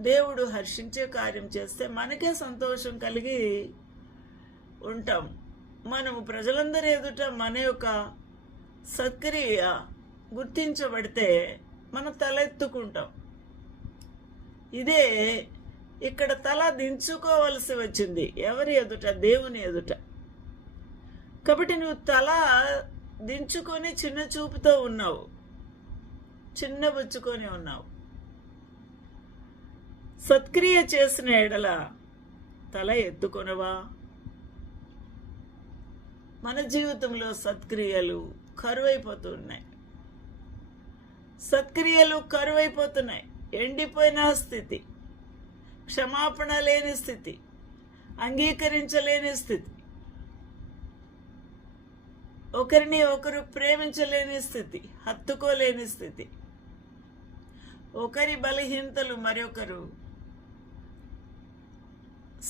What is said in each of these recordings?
దేవుడు హర్షించే కార్యం చేస్తే మనకే సంతోషం కలిగి ఉంటాం. మనము ప్రజలందరి ఎదుట మన యొక్క సత్క్రియ గుర్తించబడితే మనం తలెత్తుకుంటాం. ఇదే ఇక్కడ తల దించుకోవలసి వచ్చింది ఎవరి ఎదుట? దేవుని ఎదుట. కాబట్టి నువ్వు తల దించుకొని చిన్న చూపుతో ఉన్నావు. చిన్నబుచ్చుకొని ఉన్నావు. సత్క్రియ చేసిన ఎడల తల ఎత్తుకొనవా? మన జీవితంలో సత్క్రియలు కరువైపోతున్నాయి. సత్క్రియలు కరువైపోతున్నాయి. ఎండిపోయిన స్థితి. క్షమాపణ లేని స్థితి. అంగీకరించలేని స్థితి. ఒకరిని ఒకరు ప్రేమించలేని స్థితి. హత్తుకోలేని స్థితి. ఒకరి బలహీనతలు మరొకరు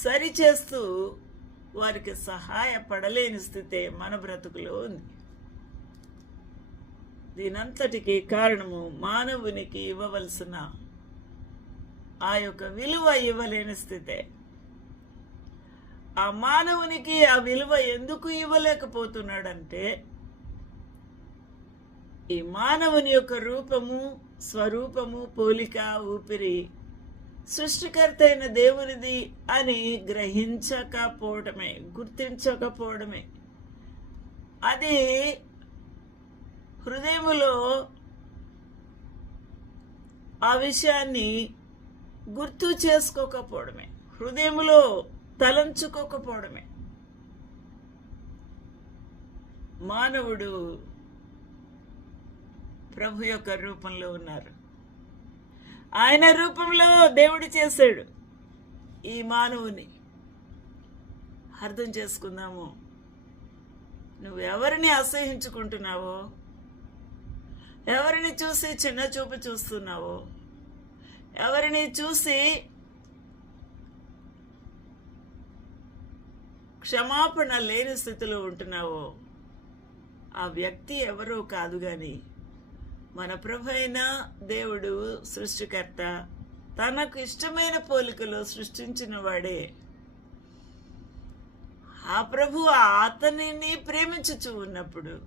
సరిచేస్తూ వారికి సహాయపడలేని స్థితే మన బ్రతుకులో ఉంది. దీనంతటికి కారణము మానవునికి ఇవ్వవలసిన ఆ యొక్క విలువ ఇవ్వలేని స్థితే. ఆ మానవునికి ఆ విలువ ఎందుకు ఇవ్వలేకపోతున్నాడంటే ఈ మానవుని యొక్క రూపము స్వరూపము పోలిక ఊపిరి సృష్టికర్త అయిన దేవునిది అని గ్రహించకపోవడమే గుర్తించకపోవడమే. అది హృదయములో ఆ విషయాన్ని గుర్తు చేసుకోకపోవడమే హృదయములో తలంచుకోకపోవడమే. మానవుడు ప్రభు యొక్క రూపంలో ఉన్నారు. ఆయన రూపంలో దేవుడు చేశాడు. ఈ మానవుని అర్థం చేసుకుందాము. నువ్వు ఎవరిని అసహించుకుంటున్నావో ఎవరిని చూసి చిన్న చూపు చూస్తున్నావో ఎవరిని చూసి క్షమాపణ లేని స్థితిలో ఉంటున్నావో ఆ వ్యక్తి ఎవరో కాదు కానీ మన ప్రభు అయిన దేవుడు సృష్టికర్త. తనకు ఇష్టమైన పోలికలో సృష్టించిన వాడే. ఆ ప్రభు అతనిని ప్రేమించుచు ఉన్నప్పుడు.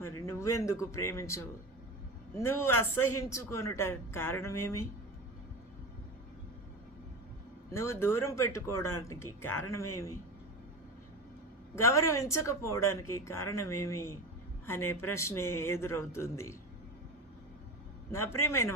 మరి నువ్వెందుకు ప్రేమించవు? నువ్వు అసహించుకొనుట కారణమేమి? నువ్వు దూరం పెట్టుకోవడానికి కారణమేమి? గౌరవించకపోవడానికి కారణమేమి? అనే ప్రశ్నే ఎదురవుతుంది. నా ప్రియమైన